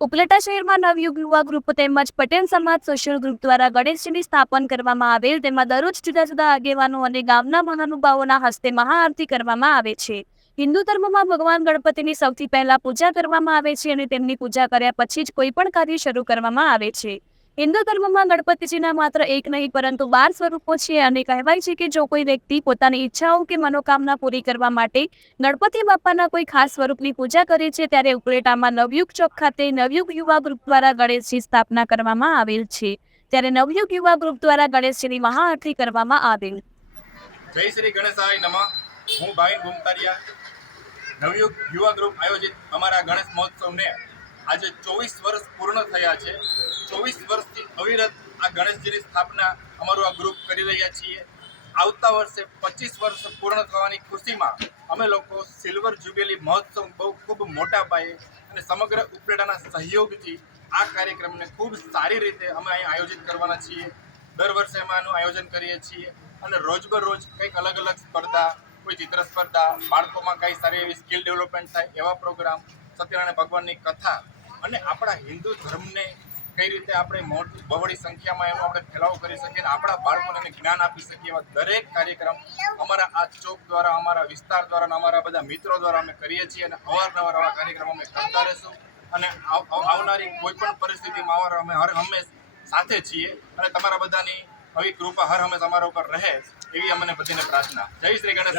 ઉપલેટા શહેરમાં નવયુગ યુવા ગ્રુપ તેમજ પટેલ સમાજ સોશિયલ ગ્રુપ દ્વારા ગણેશજીની સ્થાપન કરવામાં આવેલ, તેમાં દરરોજ જુદા જુદા આગેવાનો અને ગામના મહાનુભાવોના હસ્તે મહાઆરતી કરવામાં આવે છે. હિન્દુ ધર્મમાં ભગવાન ગણપતિની સૌથી પહેલા પૂજા કરવામાં આવે છે અને તેમની પૂજા કર્યા પછી જ કોઈ પણ કાર્ય શરૂ કરવામાં આવે છે. હિન્દુ ધર્મમાં ગણપતિજીના માત્ર એક નહીં, પરંતુ બાર સ્વરૂપો છે અને કહેવાય છે કે જો કોઈ વ્યક્તિ પોતાની ઈચ્છાઓ કે મનોકામના પૂરી કરવા માટે ગણપતિ બાપાના કોઈ ખાસ સ્વરૂપની પૂજા કરે છે, ત્યારે ઉપલેટામાં નવયુગ ચોક ખાતે નવયુગ યુવા ગ્રુપ દ્વારા ગણેશની સ્થાપના કરવામાં આવેલ છે. ત્યારે નવયુગ યુવા ગ્રુપ દ્વારા ગણેશજીની મહાઆરતી કરવામાં આવેલ. જય શ્રી ગણેશાય નમઃ. હું ભાઈ ભૂમતારિયા નવયુગ યુવા ગ્રુપ આયોજિત અમારા ગણેશ મહોત્સવને આજે ચોવીસ વર્ષ પૂર્ણ થયા છે. ચોવીસ વર્ષથી અવિરત આ ગણેશજીની સ્થાપના અમારું આ ગ્રુપ કરી રહ્યા છીએ. આવતા વર્ષે પચીસ વર્ષ પૂર્ણ થવાની ખુશીમાં અમે લોકો સિલ્વર જ્યુબિલી મહોત્સવ બહુ ખૂબ મોટા પાયે અને સમગ્ર ઉપલેટાના સહયોગથી આ કાર્યક્રમને ખૂબ સારી રીતે અમે અહીં આયોજિત કરવાના છીએ. દર વર્ષે અમે આનું આયોજન કરીએ છીએ અને રોજબરોજ કંઈક અલગ અલગ સ્પર્ધા, કોઈ ચિત્ર સ્પર્ધા, બાળકોમાં કંઈ સારી એવી સ્કિલ ડેવલપમેન્ટ થાય એવા પ્રોગ્રામ સત્યનારાયણ ભગવાનની કથા અને આપણા હિન્દુ ધર્મને કઈ રીતે આપણે મોટી, બહોળી સંખ્યામાં એનો આપણે ફેલાવો કરી શકીએ અને આપણા બાળકોને જ્ઞાન આપી શકીએ એવા દરેક કાર્યક્રમ અમારા આ ચોક દ્વારા, અમારા વિસ્તાર દ્વારા અમારા બધા મિત્રો દ્વારા અમે કરીએ છીએ અને અવારનવાર આવા કાર્યક્રમ અમે કરતા રહેશું. અને આવ- આવ- આવનારી કોઈ પણ પરિસ્થિતિમાં અમારા અમે હર હંમેશ સાથે છીએ અને તમારા બધાની આવી કૃપા હર હંમેશ અમારા ઉપર રહે એવી અમને બધીને પ્રાર્થના. જય શ્રી ગણેશ